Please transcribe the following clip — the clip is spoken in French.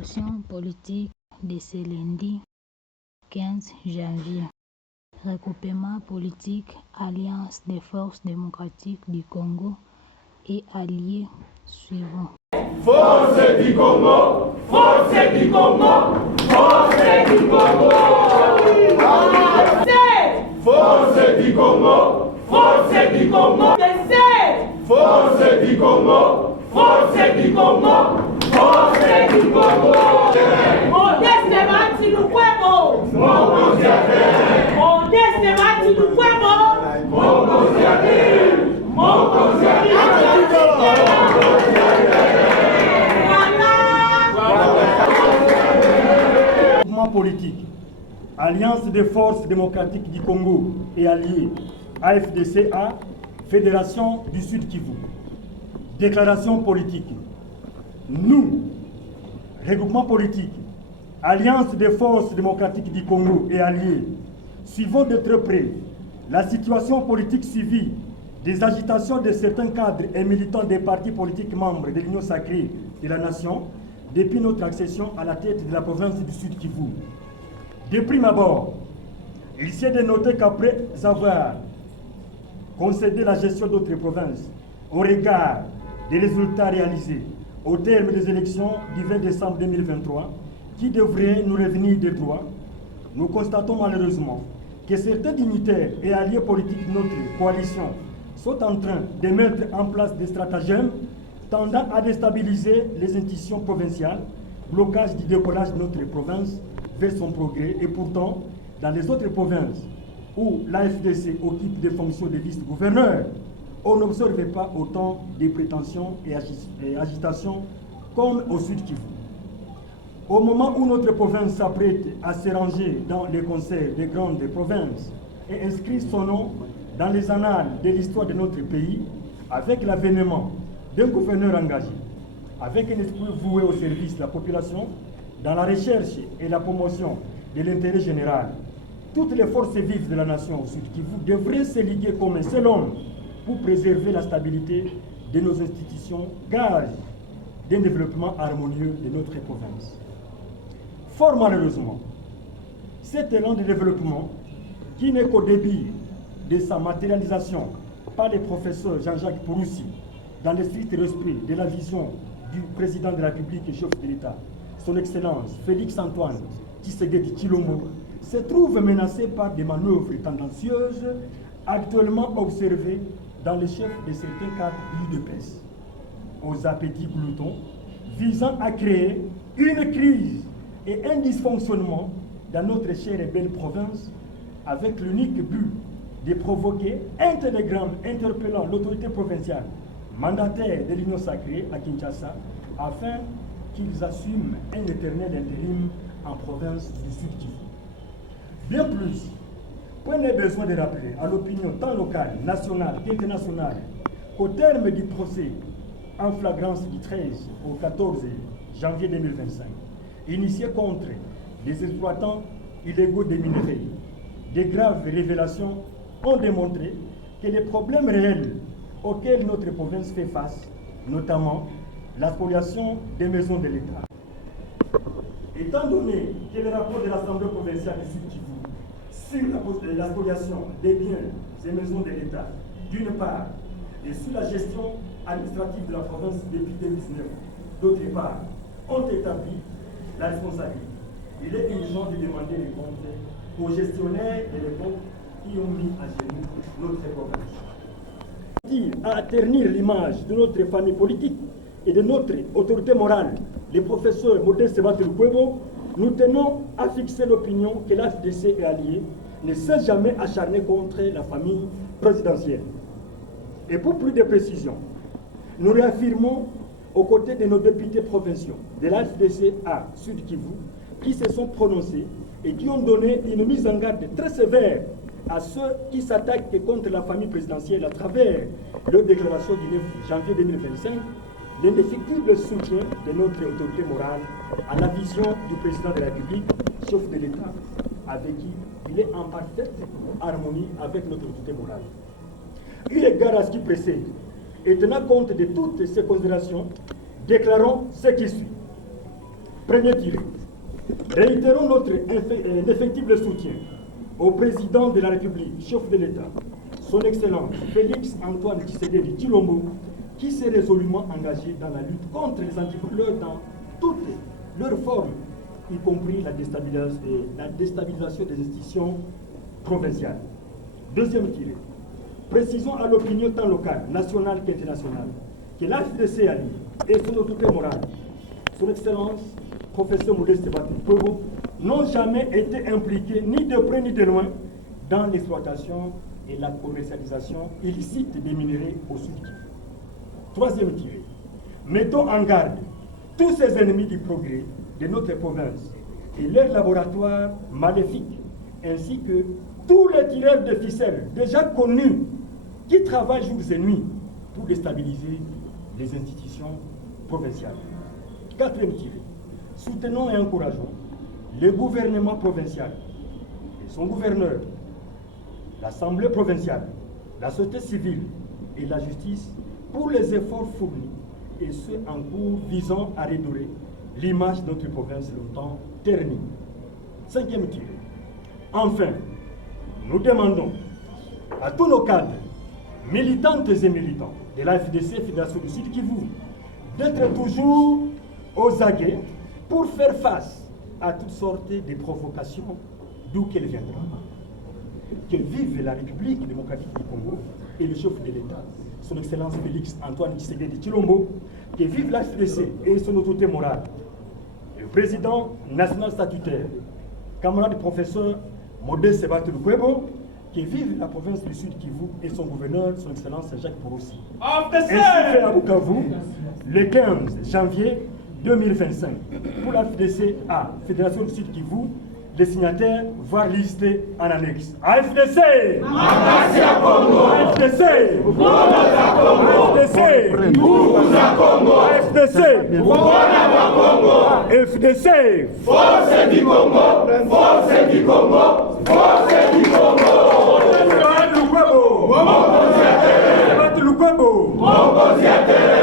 Déclaration politique de ce lundi 15 janvier. Regroupement politique, Alliance des forces démocratiques du Congo et alliés suivants. Force du Congo, force du Congo, force du Congo. Force du Congo, force du Congo. Force du Congo, force du Congo, force du Congo. Modeste Mati Lukwebo. Mongo Ziade. Modeste Mati Lukwebo. Mongo Ziade. Mongo Ziade. Mouvement politique, Alliance des forces démocratiques du Congo et alliés, AFDCA, Fédération du Sud Kivu. Déclaration politique. Nous, regroupement politique, Alliance des forces démocratiques du Congo et alliés, suivons de très près la situation politique suivie des agitations de certains cadres et militants des partis politiques membres de l'Union sacrée de la nation depuis notre accession à la tête de la province du Sud Kivu. De prime abord, il s'est de noter qu'après avoir concédé la gestion d'autres provinces au regard des résultats réalisés au terme des élections du 20 décembre 2023, qui devraient nous revenir de droit, nous constatons malheureusement que certains dignitaires et alliés politiques de notre coalition sont en train de mettre en place des stratagèmes tendant à déstabiliser les institutions provinciales, blocage du décollage de notre province vers son progrès. Et pourtant, dans les autres provinces où l'AFDC occupe des fonctions de vice-gouverneur, on n'observe pas autant de prétentions et agitations comme au Sud Kivu. Au moment où notre province s'apprête à se ranger dans les concerts des grandes provinces et inscrit son nom dans les annales de l'histoire de notre pays, avec l'avènement d'un gouverneur engagé, avec un esprit voué au service de la population, dans la recherche et la promotion de l'intérêt général, toutes les forces vives de la nation au Sud Kivu devraient se liguer comme un seul homme pour préserver la stabilité de nos institutions, gage d'un développement harmonieux de notre province. Fort malheureusement, cet élan de développement, qui n'est qu'au début de sa matérialisation par le professeur Jean-Jacques Pouroussi, dans le strict respect de la vision du président de la République et chef de l'État, son Excellence Félix-Antoine Tshisekedi Tshilombo, se trouve menacé par des manœuvres tendancieuses actuellement observées dans le chef de certains cadres de l'UDPS, aux appétits gloutons, visant à créer une crise et un dysfonctionnement dans notre chère et belle province, avec l'unique but de provoquer un télégramme interpellant l'autorité provinciale mandataire de l'Union sacrée à Kinshasa, afin qu'ils assument un éternel intérim en province du Sud Kivu. Bien plus, prenez besoin de rappeler à l'opinion tant locale, nationale qu'internationale qu'au terme du procès en flagrance du 13 au 14 janvier 2025, initié contre les exploitants illégaux des minerais, des graves révélations ont démontré que les problèmes réels auxquels notre province fait face, notamment la spoliation des maisons de l'État. Étant donné que le rapport de l'Assemblée provinciale du Sud Kivu sur la spoliation des biens et maisons de l'État, d'une part, et sur la gestion administrative de la province depuis 2019, d'autre part, ont établi la responsabilité. Il est urgent de demander les comptes aux gestionnaires de l'époque qui ont mis à genoux notre province. À ternir l'image de notre famille politique et de notre autorité morale, le professeur Modeste Mati Lukwebo, nous tenons à fixer l'opinion que l'AFDC et alliés ne s'est jamais acharné contre la famille présidentielle. Et pour plus de précision, nous réaffirmons aux côtés de nos députés provinciaux de l'AFDC à Sud Kivu qui se sont prononcés et qui ont donné une mise en garde très sévère à ceux qui s'attaquent contre la famille présidentielle à travers leur déclaration du 9 janvier 2025, l'indéfectible soutien de notre autorité morale à la vision du président de la République, chef de l'État, avec qui il est en parfaite harmonie avec notre autorité morale. Eu égard à ce qui précède, et tenant compte de toutes ces considérations, déclarons ce qui suit. Premier tiré. Réitérons notre indéfectible soutien au président de la République, chef de l'État, son Excellence Félix Antoine Tshisekedi Tshilombo, qui s'est résolument engagé dans la lutte contre les anticouleurs dans toutes leurs formes, y compris la déstabilisation des institutions provinciales. Deuxième tiré. Précisons à l'opinion tant locale, nationale qu'internationale, que l'AFDC Ali et son autorité morale, son Excellence, professeur Modeste Batou-Pebo, n'ont jamais été impliqués, ni de près ni de loin, dans l'exploitation et la commercialisation illicite des minéraux au Sud Kivu. Troisième tiré. Mettons en garde tous ces ennemis du progrès de notre province et leurs laboratoires maléfiques, ainsi que tous les tireurs de ficelles déjà connus qui travaillent jours et nuits pour déstabiliser les institutions provinciales. Quatrième tiré. Soutenons et encourageons le gouvernement provincial et son gouverneur, l'Assemblée provinciale, la société civile et la justice pour les efforts fournis et ceux en cours visant à redorer l'image de notre province longtemps ternie. Cinquième tiré. Enfin, nous demandons à tous nos cadres, militantes et militants de la FDC, Fédération du Sud Kivu, d'être toujours aux aguets pour faire face à toutes sortes de provocations, d'où qu'elles viendront. Que vive la République démocratique du Congo et le chef de l'État, son Excellence Félix Antoine Tshisekedi Tshilombo, que vive la FDC et son autorité morale, le président national statutaire, camarade professeur Modeste Batou-Pebo, que vive la province du Sud Kivu et son gouverneur, son Excellence Jacques Porossi. Ainsi fait à Bukavu, le 15 janvier 2025, pour la FDC-A, Fédération du Sud Kivu, les signataires voient listés en annexe. AFDC! AFDC! FDC! Force du Congo! Force du Congo! Force du Congo! Mokozi Atele!